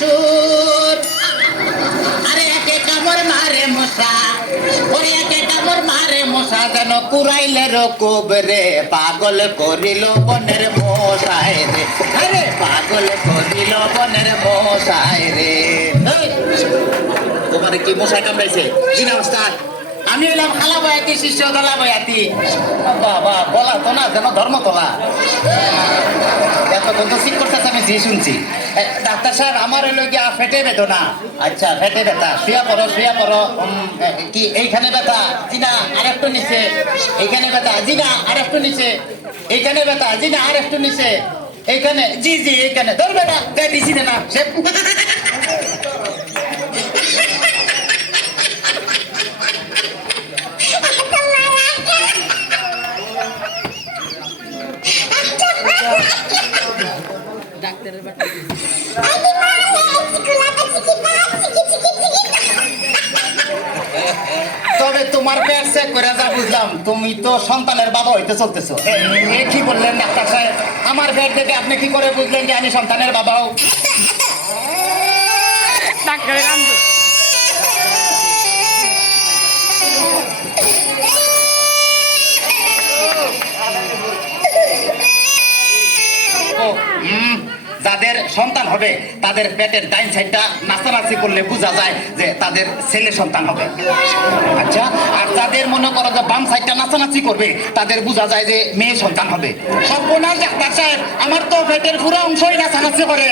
সুর আরে একে কামড় মারে মশা ওরে একে কামড় মারে মশা যেন কুড়াইলে রকবরে পাগল করিল বনের মশাই রে আরে পাগল করিল বনের মশাই রে তোমার কি মশাই কামড়াইছে কি অবস্থা আমি এলাম খালা বয়াতি শিষ্য দলা বয়াতি বাবা বলা তো না যেন ধর্ম তোলা এতক্ষণ তো ঠিক করতেছে আমি যে শুনছি ডাক্তার সাহেব আমার হইল গিয়া ফেটে বেদনা আচ্ছা ফেটে ব্যথা শুয়া পড়ো কি এইখানে ব্যথা জি না আরেকটু নিচে এইখানে ব্যথা জি না আরেকটু নিচে এইখানে ব্যথা জি না আরেকটু নিচে এইখানে জি জি এইখানে ধরবে না দিছি না সে তবে তোমার পেট চেক করে যা বুঝলাম তুমি তো সন্তানের বাবা হইতে চলতেছো কি বললেন ডাক্তার সাহেব আমার পেট দেখে আপনি কি করে বুঝলেন যে আমি সন্তানের বাবাও ডাক্তারের যাদের সন্তান হবে তাদের পেটের ডাইন সাইডটা নাচানাচি করলে বোঝা যায় যে তাদের ছেলে সন্তান হবে আচ্ছা আর যাদের মনে করো যে বাম সাইডটা নাচানাচি করবে তাদের বোঝা যায় যে মেয়ে সন্তান হবে সর্বনাশ ডাক্তার সাহেব আমার তো পেটের পুরো অংশই নাচানাচি করে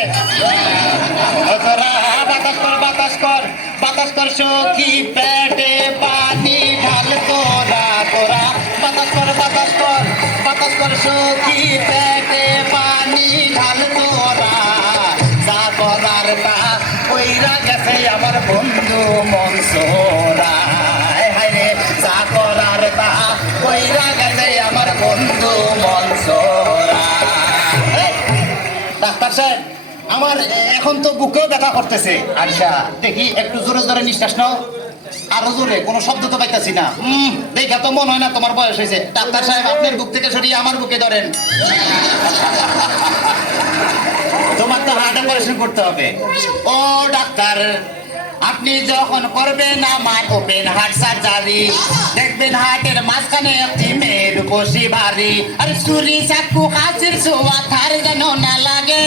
বাতাস কর সখী পেটে পানি ঢাল তোরা বাতাস কর সখী পেটে পানি ঢাল তোরা যা করার তা কইরা গেছে আমার বন্ধু মনসুরা হায় রে যা করার তা কইরা গেছে আমার বন্ধু মনসুরা ডাক্তার সাহেব আমার এখন তো বুকেও ব্যথা করতেছে আচ্ছা দেখি একটু জোরে জোরে নিঃশ্বাস নাও আরো জোরে কোনো শব্দ তো পাইতেছি না দেখা তো মনে হয় না তোমার বয়স হয়েছে ডাক্তার সাহেব আপনার বুক থেকে সরিয়ে আমার বুকে ধরেন তোমার তো হার্ট অপারেশন করতে হবে ও ডাক্তার আপনি যখন করবেন আমার ওপেন হার্ট সার্জারি দেখবেন হার্টের মাঝখানে একটি মেয়ের বসি ভারী আর চুরি চাকু কাছের ছোঁয়া থার যেন না লাগে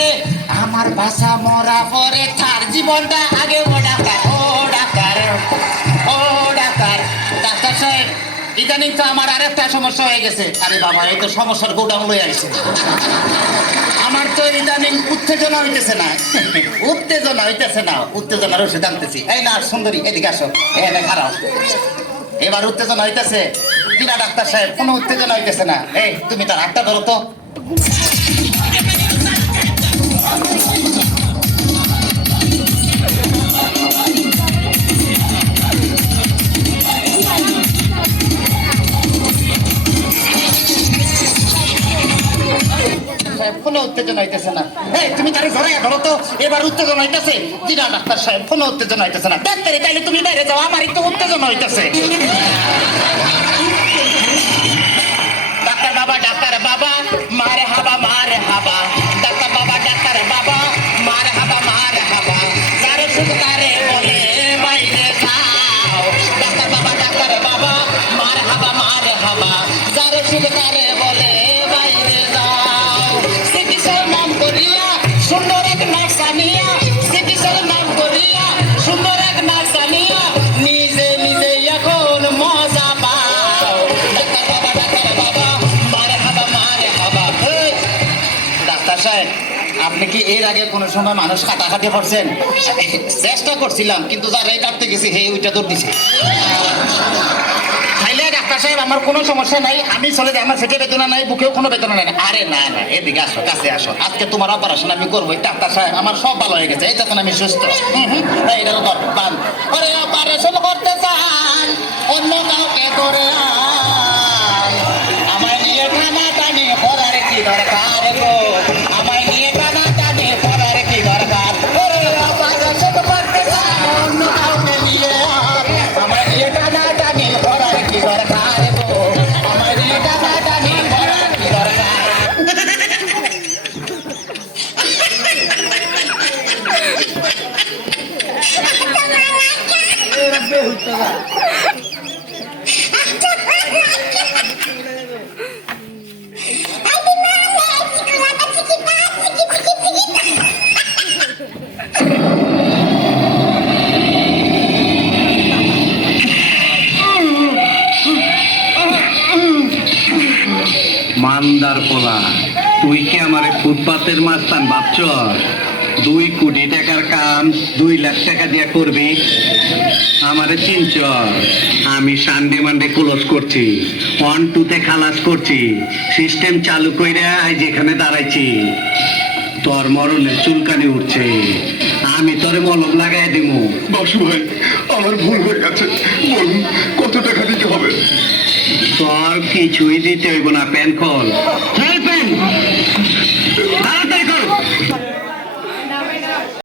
আমার বাসা মরা পরে তার জীবনটা আগে ও ডাক্তার ডাক্তার সাহেব ইদানিং তো আমার আরেকটা সমস্যা হয়ে গেছে আরে বাবা এই তো সমস্যার গোডাউন লয়ে আইছে আমার তো ইদানিং উত্তেজনা হইতেছে না উত্তেজনার ওষুধ আনতেছি এই না সুন্দরী এদিকে আসো এখানে খারাপ এবার উত্তেজনা হইতেছে কিনা ডাক্তার সাহেব কোনো উত্তেজনা হইতেছে না এই তুমি তার হাতটা ধরো তো কোনো উত্তেজনা হইতেছে না এই তুমি তারে ধরে ধরো তো এবার উত্তেজনা হইতেছে জি না ডাক্তার সাহেব কোনো উত্তেজনা হইতেছে না ডাক্তারে তাইলে তুমি বাইরে যাও আমার একটু উত্তেজনা হইতেছে ডাক্তার বাবা মারে হাবা ডাক্তার বাবা মারে হাবা যারে শুধু তারে বলে বাইরে যাও ডাক্তার বাবা মারে হাবা যারে শুধু তারে বলে বাইরে যাও চিকিৎসার নাম করিয়া সুন্দর এক নার্স আনিয়া চিকিৎসার নাম করিয়া সুন্দর এক নার্স আনিয়া নিজে এখন মজা পাও ডাক্তার বাবা মারে হাবা ডাক্তার সাহেব আপনি কি এর আগে কোনো সময় মানুষ কাটাকাটি করছেন চেষ্টা করছিলাম কিন্তু যারা কাটতে গেছি হে ওইটা দৌড় দিছে ডাক্তার সাহেব আমার কোনো সমস্যা নাই আমি চলে যাই আমার পেটে বেদনা নাই বুকেও কোনো বেদনা নাই আরে না এদিকে আসো কাছে আসো আজকে তোমার অপারেশন আমি করবো ডাক্তার সাহেব আমার সব ভালো হয়ে গেছে এই তখন আমি সুস্থ অপারেশন করতে চান অন্য কাউকে করে আমায় নিয়ে টানাটানি করার কি দরকার গো আমায় নিয়ে টানাটানি করার কি দরকার অপারেশন করতে চান অন্য কাউকে নিয়ে আমায় নিয়ে টানাটানি করার কি দরকার গো আমায় নিয়ে টানাটানি করার কি দরকার মান্দার পোলা, তুই কি আমারে ফুটপাতের মাস্তান ভাবছ? 2 কোটি টাকার কাম 2 লাখ টাকা দিয়া করবি? আমারে চিনচ? আমি সানডে মানডে ক্লোজ করছি, 1-2 খালাস করছি, সিস্টেম চালু কইরা আজ এখানে দাঁড়াইছি। তোর মরণের চুলকানি উঠছে, আমি তোরে মলম লাগাই দিমু। বাসু ভাই, আমার ভুল হয়ে গেছে, বলুন কত টাকা দিতে হবে? তোর কিছুই দিতে হইব না, প্যান খোল।